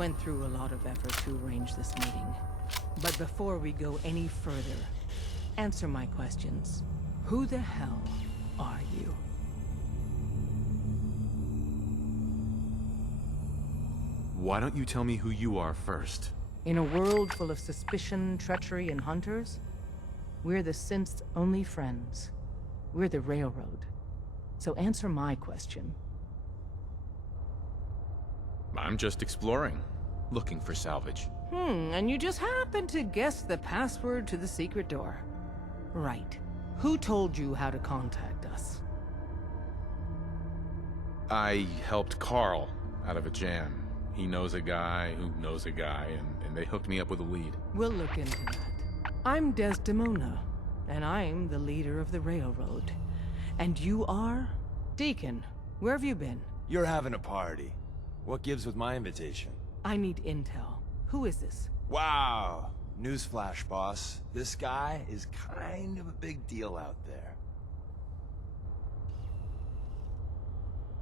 went through a lot of effort to arrange this meeting. But before we go any further, answer my questions. Who the hell are you? Why don't you tell me who you are first? In a world full of suspicion, treachery, and hunters, we're the synth's only friends. We're the Railroad. So answer my question. I'm just exploring, looking for salvage. And you just happened to guess the password to the secret door. Right. Who told you how to contact us? I helped Carl out of a jam. He knows a guy who knows a guy, and they hooked me up with a lead. We'll look into that. I'm Desdemona, and I'm the leader of the Railroad. And you are? Deacon, where have you been? You're having a party. What gives with my invitation? I need intel. Who is this? Wow. Newsflash, boss. This guy is kind of a big deal out there.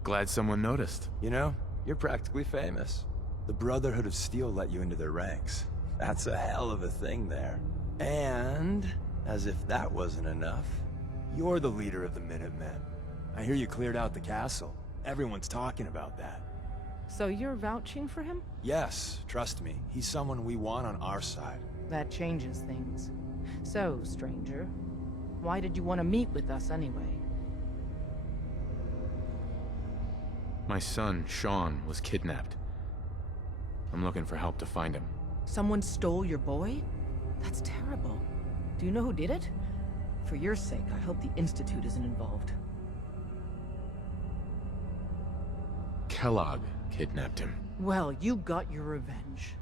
Glad someone noticed. You know, you're practically famous. The Brotherhood of Steel let you into their ranks. That's a hell of a thing there. And, as if that wasn't enough, you're the leader of the Minutemen. I hear you cleared out the castle. Everyone's talking about that. So you're vouching for him? Yes, trust me. He's someone we want on our side. That changes things. So, stranger, why did you want to meet with us anyway? My son, Sean, was kidnapped. I'm looking for help to find him. Someone stole your boy? That's terrible. Do you know who did it? For your sake, I hope the Institute isn't involved. Kellogg kidnapped him. Well, you got your revenge.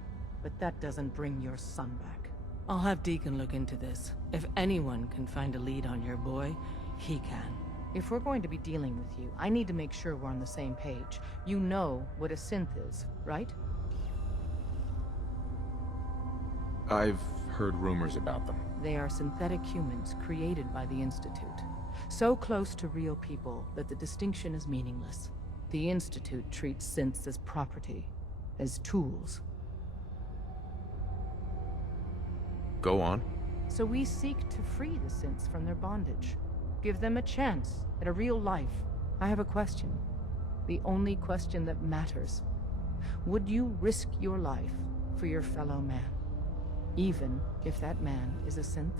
But that doesn't bring your son back. I'll have Deacon look into this. If anyone can find a lead on your boy, he can. If we're going to be dealing with you, I need to make sure we're on the same page. You know what a synth is, right? I've heard rumors about them. They are synthetic humans created by the Institute. So close to real people that the distinction is meaningless. The Institute treats synths as property, as tools. Go on. So we seek to free the synths from their bondage. Give them a chance at a real life. I have a question. The only question that matters. Would you risk your life for your fellow man? Even if that man is a synth?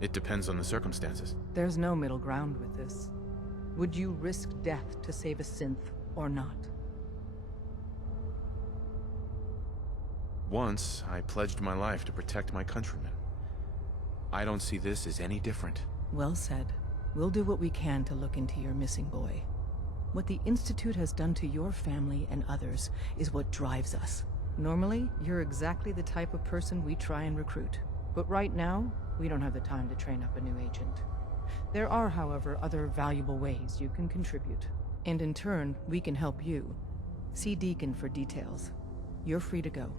It depends on the circumstances. There's no middle ground with this. Would you risk death to save a synth or not? Once, I pledged my life to protect my countrymen. I don't see this as any different. Well said. We'll do what we can to look into your missing boy. What the Institute has done to your family and others is what drives us. Normally, you're exactly the type of person we try and recruit. But right now, we don't have the time to train up a new agent. There are, however, other valuable ways you can contribute. And in turn, we can help you. See Deacon for details. You're free to go.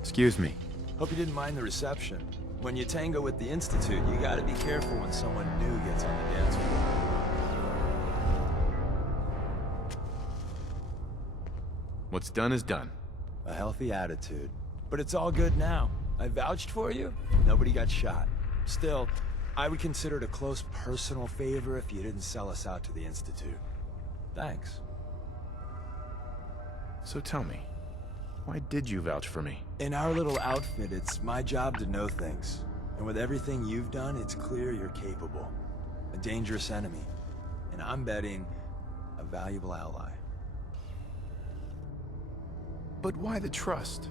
Excuse me. Hope you didn't mind the reception. When you tango with the Institute, you gotta be careful when someone new gets on the dance floor. What's done is done. A healthy attitude. But it's all good now. I vouched for you. Nobody got shot. Still, I would consider it a close personal favor if you didn't sell us out to the Institute. Thanks. So tell me, why did you vouch for me? In our little outfit, it's my job to know things. And with everything you've done, it's clear you're capable. A dangerous enemy. And I'm betting, a valuable ally. But why the trust?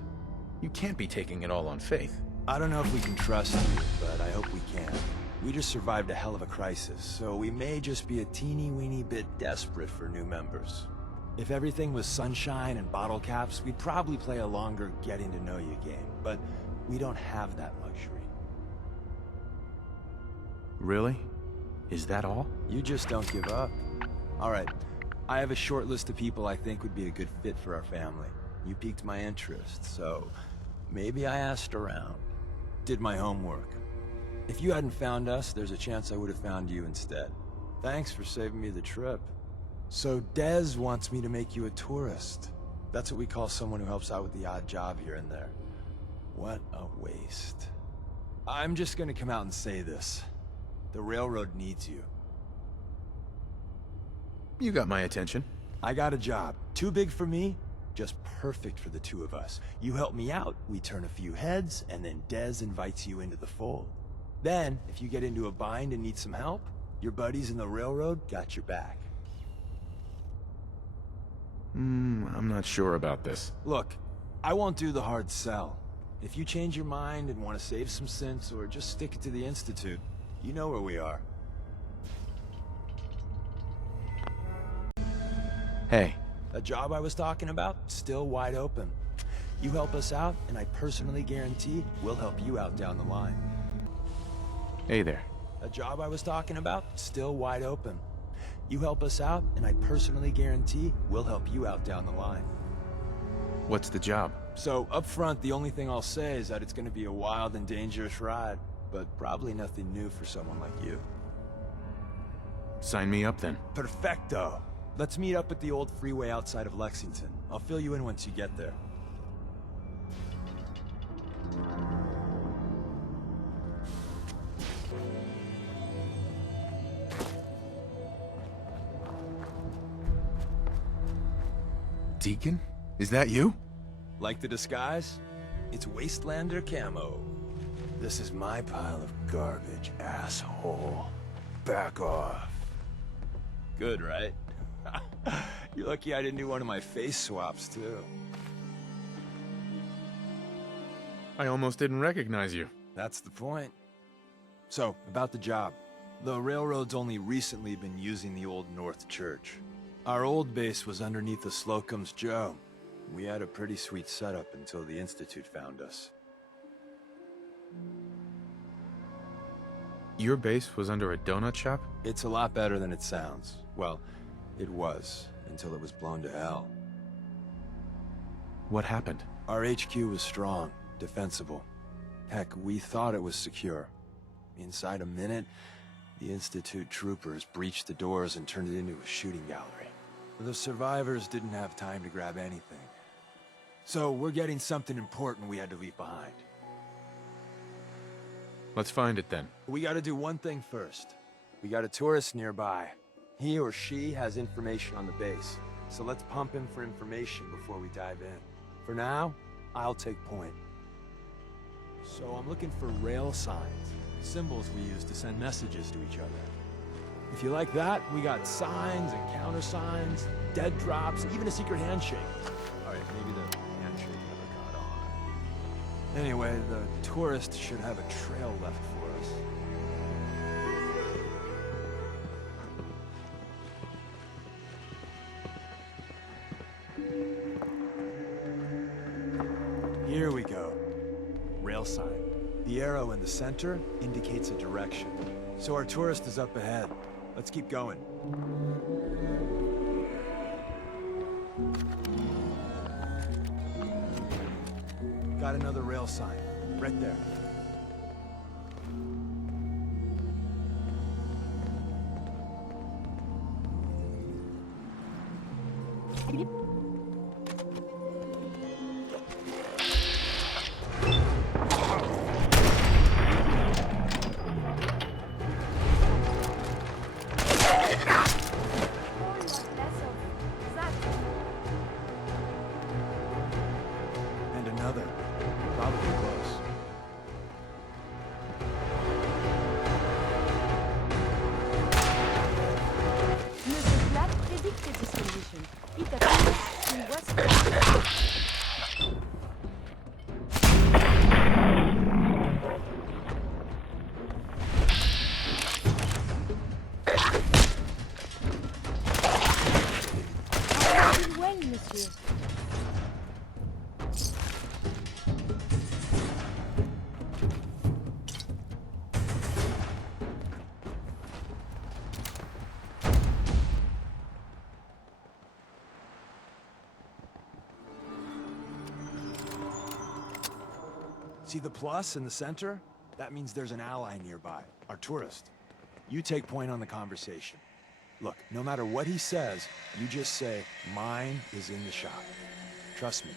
You can't be taking it all on faith. I don't know if we can trust you, but I hope we can. We just survived a hell of a crisis, so we may just be a teeny-weeny bit desperate for new members. If everything was sunshine and bottle caps, we'd probably play a longer getting-to-know-you game, but we don't have that luxury. Really? Is that all? You just don't give up. All right, I have a short list of people I think would be a good fit for our family. You piqued my interest, so maybe I asked around. Did my homework. If you hadn't found us, there's a chance I would have found you instead. Thanks for saving me the trip. So Dez wants me to make you a tourist. That's what we call someone who helps out with the odd job here and there. What a waste. I'm just gonna come out and say this. The railroad needs you. You got my attention. I got a job. Too big for me, just perfect for the two of us. You help me out, we turn a few heads, and then Dez invites you into the fold. Then, if you get into a bind and need some help, your buddies in the railroad got your back. I'm not sure about this. Look, I won't do the hard sell. If you change your mind and want to save some cents or just stick it to the Institute, you know where we are. Hey. That job I was talking about, still wide open. You help us out, and I personally guarantee we'll help you out down the line. Hey there. That job I was talking about, still wide open. You help us out, and I personally guarantee we'll help you out down the line. What's the job? So, up front, the only thing I'll say is that it's gonna be a wild and dangerous ride, but probably nothing new for someone like you. Sign me up then. Perfecto! Let's meet up at the old freeway outside of Lexington. I'll fill you in once you get there. Deacon? Is that you? Like the disguise? It's Wastelander camo. This is my pile of garbage, asshole. Back off. Good, right? You're lucky I didn't do one of my face swaps, too. I almost didn't recognize you. That's the point. So, about the job. The railroad's only recently been using the Old North Church. Our old base was underneath the Slocum's Joe. We had a pretty sweet setup until the Institute found us. Your base was under a donut shop? It's a lot better than it sounds. Well, it was, until it was blown to hell. What happened? Our HQ was strong, defensible. Heck, we thought it was secure. Inside a minute, the Institute troopers breached the doors and turned it into a shooting gallery. The survivors didn't have time to grab anything. So we're getting something important we had to leave behind. Let's find it then. We gotta do one thing first. We got a tourist nearby. He or she has information on the base. So let's pump him for information before we dive in. For now, I'll take point. So I'm looking for rail signs. Symbols we use to send messages to each other. If you like that, we got signs and countersigns, dead drops, even a secret handshake. Alright, maybe the handshake never got on. Anyway, the tourist should have a trail left for us. Here we go. Rail sign. The arrow in the center indicates a direction. So our tourist is up ahead. Let's keep going. Got another rail sign. Right there. And another. Probably close. Mr. Black predicted this condition. It appears in West. Well, monsieur. See the plus in the center? That means there's an ally nearby, our tourist. You take point on the conversation. Look, no matter what he says, you just say, mine is in the shop. Trust me.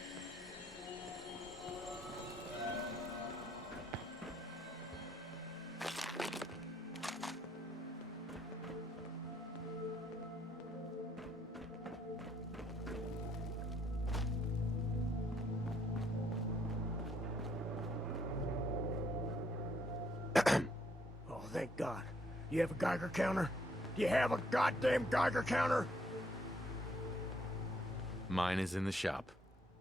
Oh, thank God. You have a Geiger counter? Do you have a goddamn Geiger counter? Mine is in the shop.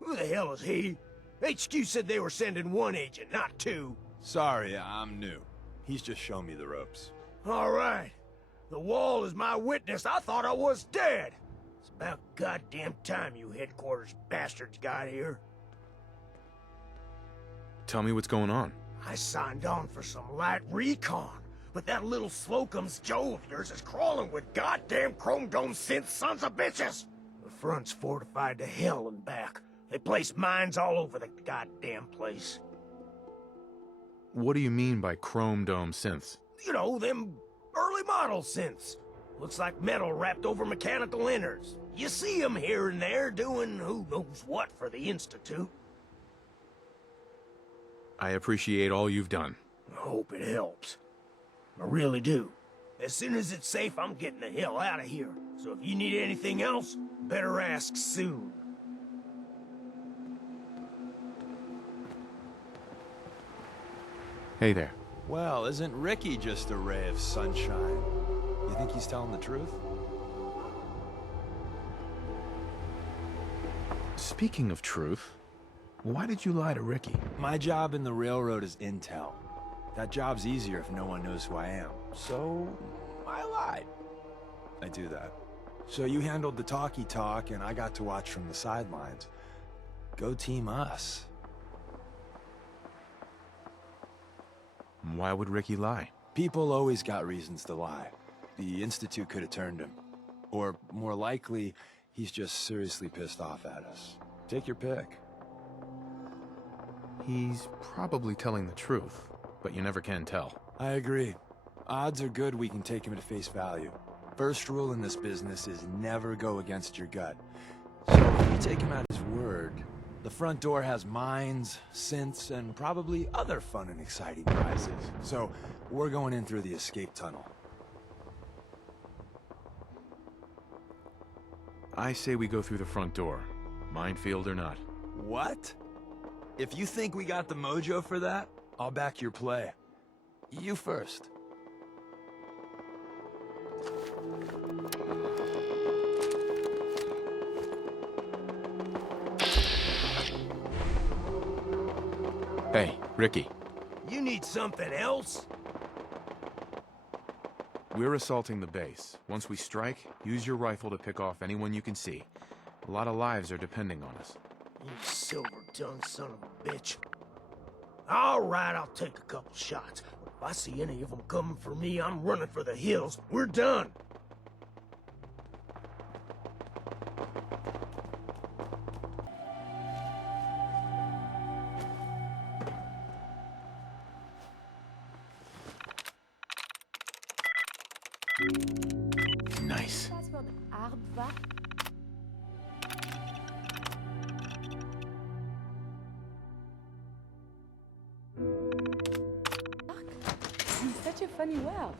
Who the hell is he? HQ said they were sending one agent, not two. Sorry, I'm new. He's just shown me the ropes. All right. The wall is my witness. I thought I was dead. It's about goddamn time you headquarters bastards got here. Tell me what's going on. I signed on for some light recon, but that little Slocum's Joe of yours is crawling with goddamn chrome dome synth sons of bitches. The front's fortified to hell and back. They place mines all over the goddamn place. What do you mean by chrome dome synths? You know, them early model synths. Looks like metal wrapped over mechanical innards. You see them here and there doing who knows what for the Institute. I appreciate all you've done. I hope it helps. I really do. As soon as it's safe, I'm getting the hell out of here. So if you need anything else, better ask soon. Hey there. Well, isn't Ricky just a ray of sunshine? You think he's telling the truth? Speaking of truth, why did you lie to Ricky? My job in the railroad is intel. That job's easier if no one knows who I am. So, I lied. I do that. So you handled the talkie talk, and I got to watch from the sidelines. Go team us. Why would Ricky lie? People always got reasons to lie. The Institute could have turned him. Or, more likely, he's just seriously pissed off at us. Take your pick. He's probably telling the truth, but you never can tell. I agree. Odds are good we can take him at face value. First rule in this business is never go against your gut. So if you take him at his word, the front door has mines, synths, and probably other fun and exciting prizes. So we're going in through the escape tunnel. I say we go through the front door, minefield or not. What? If you think we got the mojo for that, I'll back your play. You first. Hey, Ricky. You need something else? We're assaulting the base. Once we strike, use your rifle to pick off anyone you can see. A lot of lives are depending on us. You silver-tongued son of a bitch. All right, I'll take a couple shots. But if I see any of them coming for me, I'm running for the hills. We're done. Nice. Password Aardvark. Such a funny word.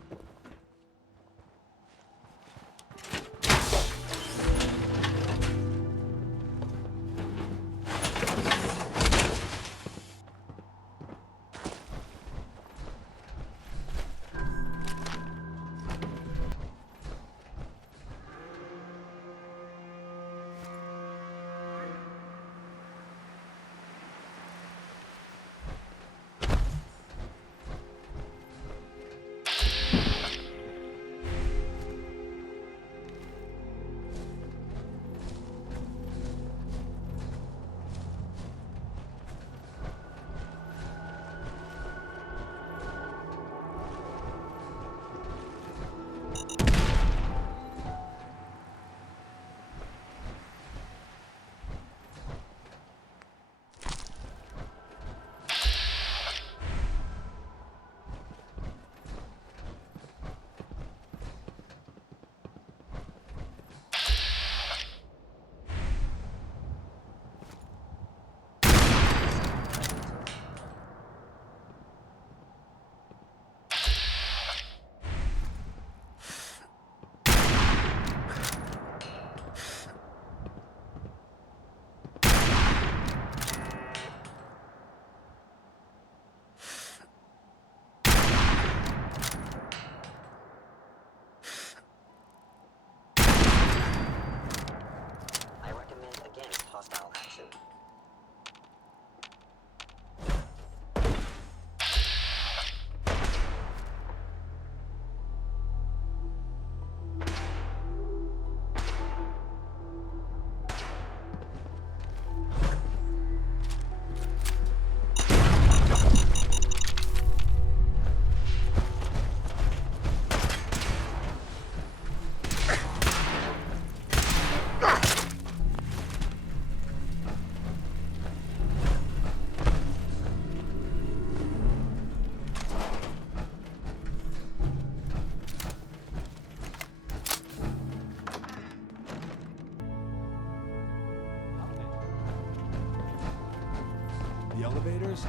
elevators?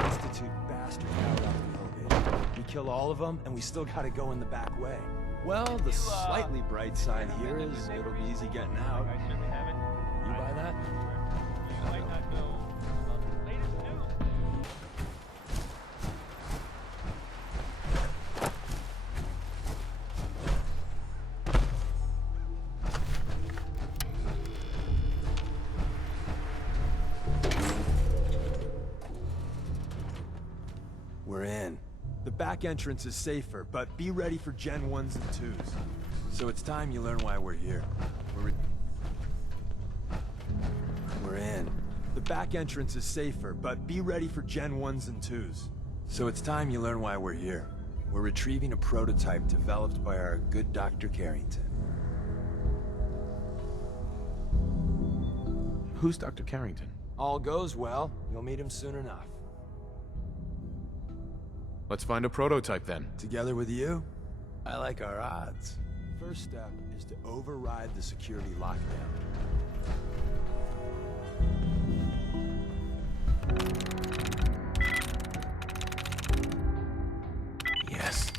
Institute bastard powered off the elevator. We kill all of them, and we still gotta go in the back way. Well, the slightly bright side here is it'll be easy getting out. You buy that? You might not know about the latest news. We're in. The back entrance is safer, but be ready for Gen 1s and 2s. So it's time you learn why we're here. We're in. The back entrance is safer, but be ready for Gen 1s and 2s. So it's time you learn why we're here. We're retrieving a prototype developed by our good Dr. Carrington. Who's Dr. Carrington? All goes well, you'll meet him soon enough. Let's find a prototype then. Together with you, I like our odds. First step is to override the security lockdown. Yes.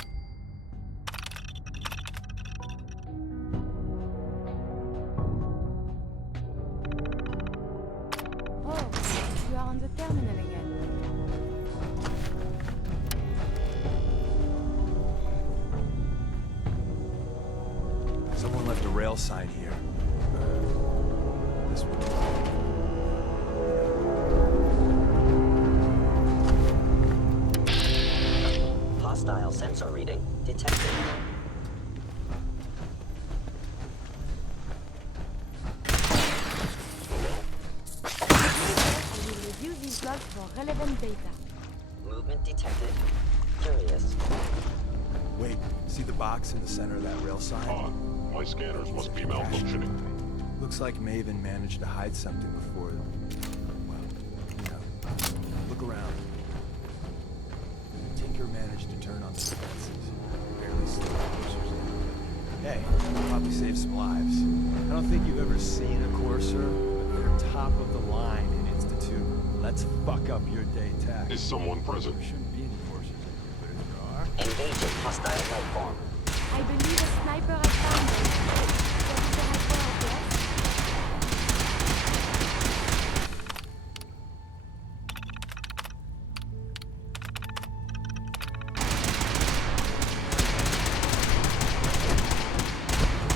Oh, you are on the terminal again. Someone left a rail sign here. This one. Hostile sensor reading detected. We will review these logs for relevant data. Movement detected. Curious. Wait, see the box in the center of that rail sign? Odd. My scanners must be malfunctioning. Looks like Maven managed to hide something before. Well, you know. Look around. Tinker managed to turn on the defenses. Barely slowed the coursers down. Hey, we'll probably save some lives. I don't think you've ever seen a courser, but they're top of the line in Institute. Let's fuck up your day tech. Is someone present? There shouldn't be any coursers in here, but if there are... Engaging hostile life form. I believe a sniper has found them. What is the hyper address?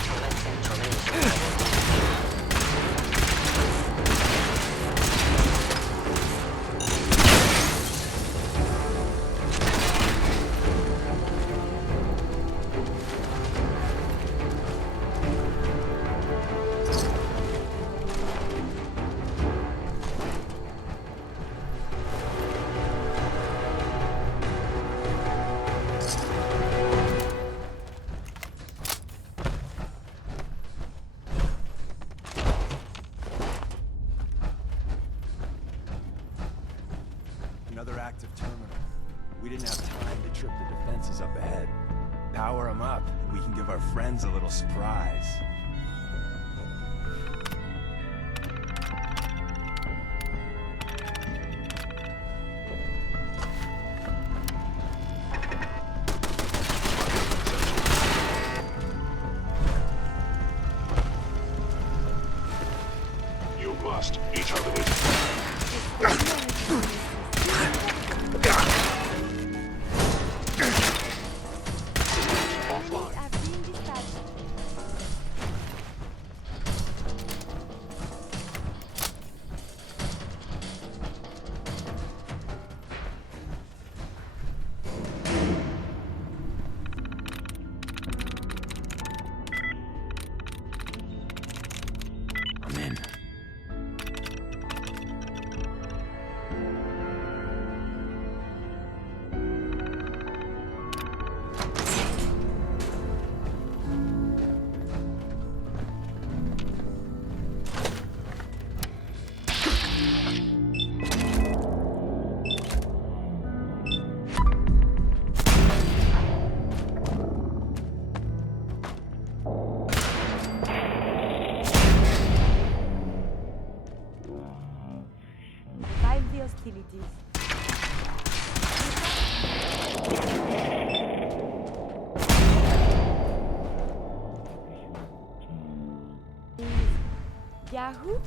Commencing termination. Another active terminal. We didn't have time to trip the defenses up ahead. Power them up, and we can give our friends a little surprise. You must be terminated. Offline. Have been dispatched. I'm in. facilities. Yahoo?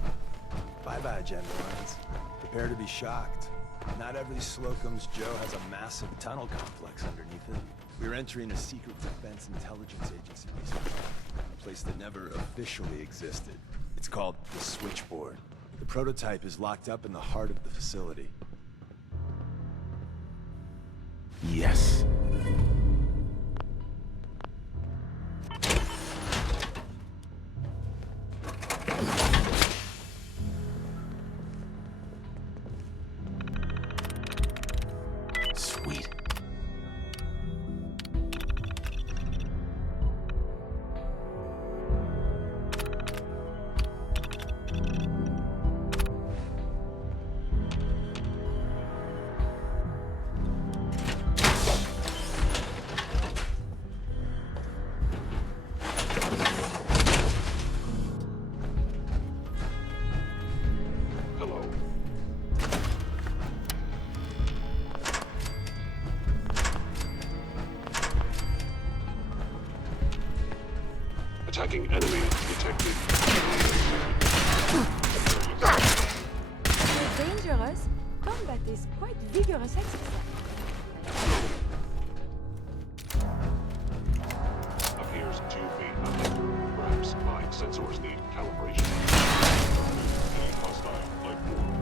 Bye-bye, Genuines. Prepare to be shocked. Not every Slocum's Joe has a massive tunnel complex underneath it. We're entering a secret defense intelligence agency recently, a place that never officially existed. It's called the Switchboard. The prototype is locked up in the heart of the facility. Yes. Sweet. Hello. Attacking enemy detected. You're dangerous. Combat is quite vigorous exercise. Appears 2 feet under. Perhaps my sensors need calibration. Any hostile life form.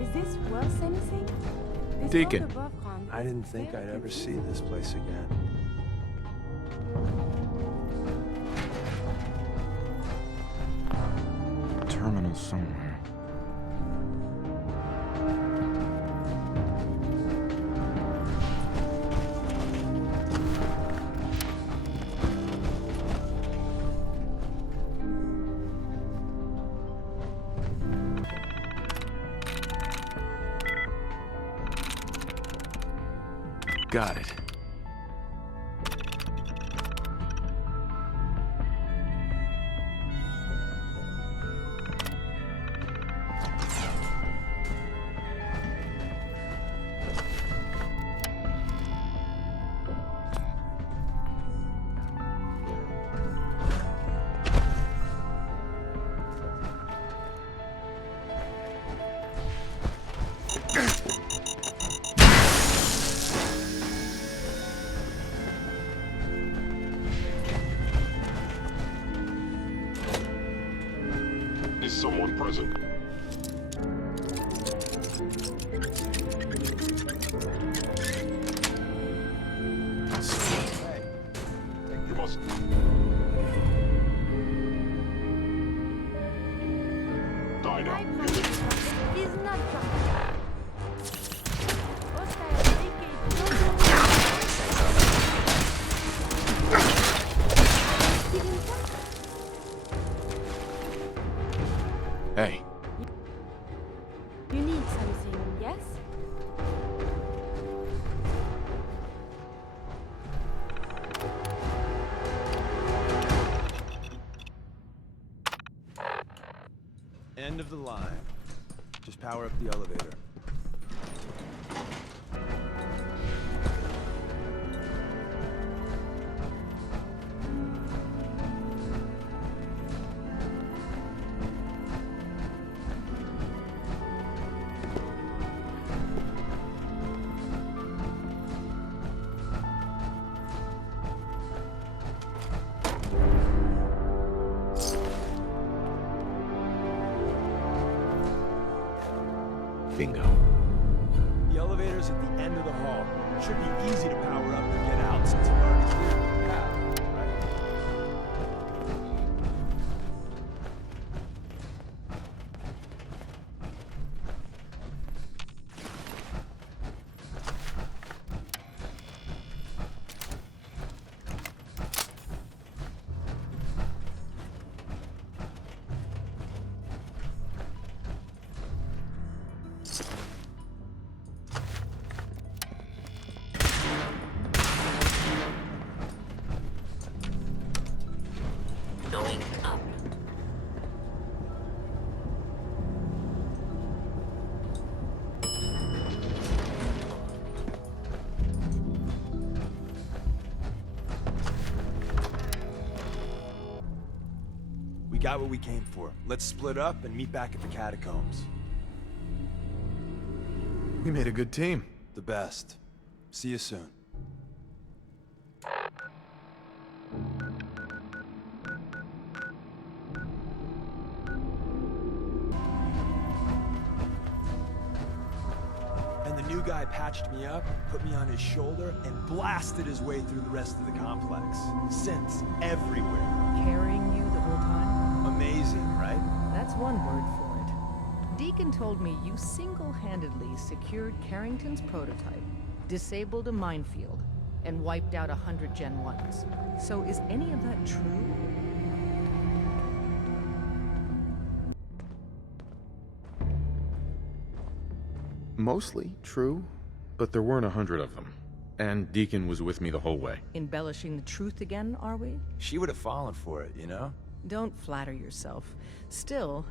Is this worth anything? This Deacon. road above ground I is didn't think very I'd ever see confusing. this place again. Terminal somewhere. Got it. Is someone present? You must. Die now. My Unit. problem is not combat. Hostile decade. Giving back. Hey, You need something, yes? End of the line. Just power up the elevator. Bingo. The elevator's at the end of the hall. Should be easy to power up and get out since we've already cleared the path, right? Going up. We got what we came for. Let's split up and meet back at the catacombs. We made a good team. The best. See you soon. And the new guy patched me up, put me on his shoulder, and blasted his way through the rest of the complex. Synths everywhere. Carrying you the whole time? Amazing, right? That's one word for it. Deacon told me you single-handedly secured Carrington's prototype, disabled a minefield, and wiped out 100 Gen 1s. So is any of that true? Mostly true, but there weren't 100 of them. And Deacon was with me the whole way. Embellishing the truth again, are we? She would have fallen for it, you know? Don't flatter yourself. Still,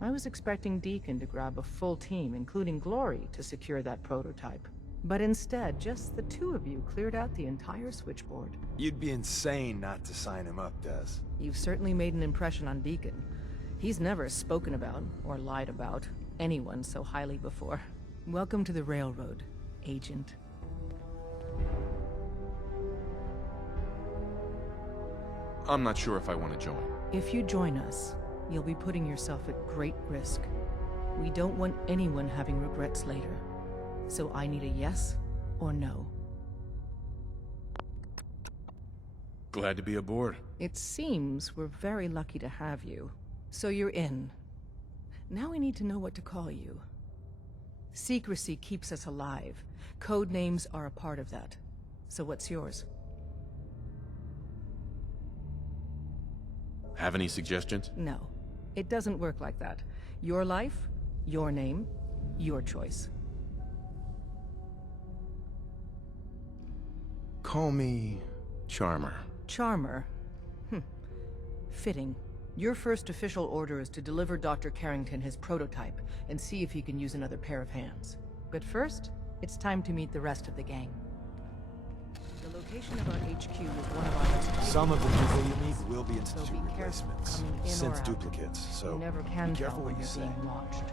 I was expecting Deacon to grab a full team, including Glory, to secure that prototype. But instead, just the two of you cleared out the entire switchboard. You'd be insane not to sign him up, Des. You've certainly made an impression on Deacon. He's never spoken about, or lied about, anyone so highly before. Welcome to the Railroad, Agent. I'm not sure if I want to join. If you join us, you'll be putting yourself at great risk. We don't want anyone having regrets later. So I need a yes or no. Glad to be aboard. It seems we're very lucky to have you. So you're in. Now we need to know what to call you. Secrecy keeps us alive. Code names are a part of that. So what's yours? Have any suggestions? No. It doesn't work like that. Your life, your name, your choice. Call me Charmer. Charmer? Fitting. Your first official order is to deliver Dr. Carrington his prototype and see if he can use another pair of hands. But first, it's time to meet the rest of the gang. The location of our HQ is one of our... Some of the people you meet will be So Institute be careful replacements. coming in or Synth out. duplicates, so You never can be tell careful when what you you're say. being watched.